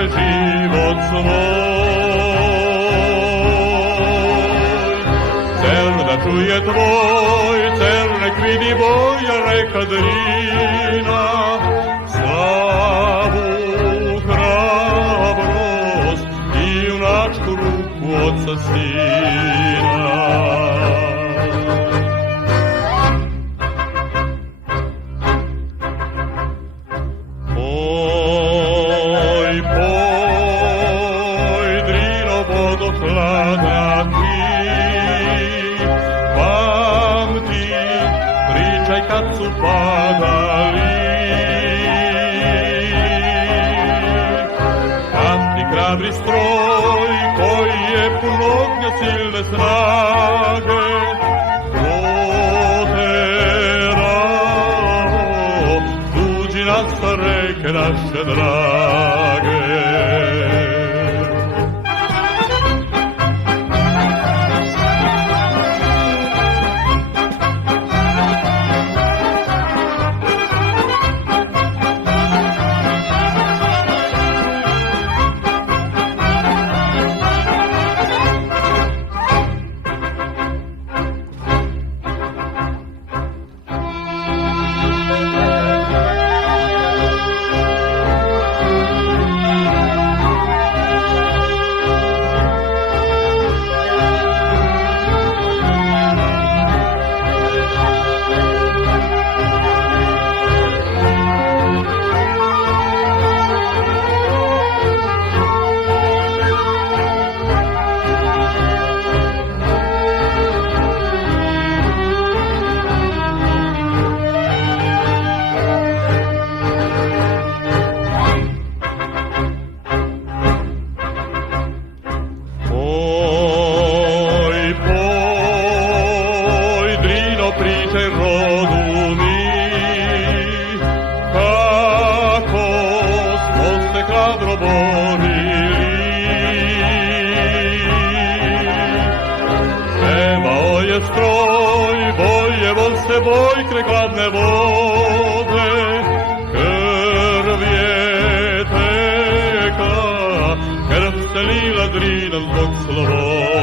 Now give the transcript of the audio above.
dajte život svoj. Cel da čuje tvoj, cel nek vidi boja reka Drina, slavu, hrabrost i junačku ruku oca sina. Poj, Drino, vodohladna ti, pamti, pričaj kad su padali. Pamti hrabri stroj koji je pun ognja silne snage, proterao tuđina sa reke naše drage. Pričaj rodu mi, kako smo se kadro borili. Pevao je stroj, Bojevo se boj kraj hladne vode, krv je tekla, krv se lila Drinom zbog slobode.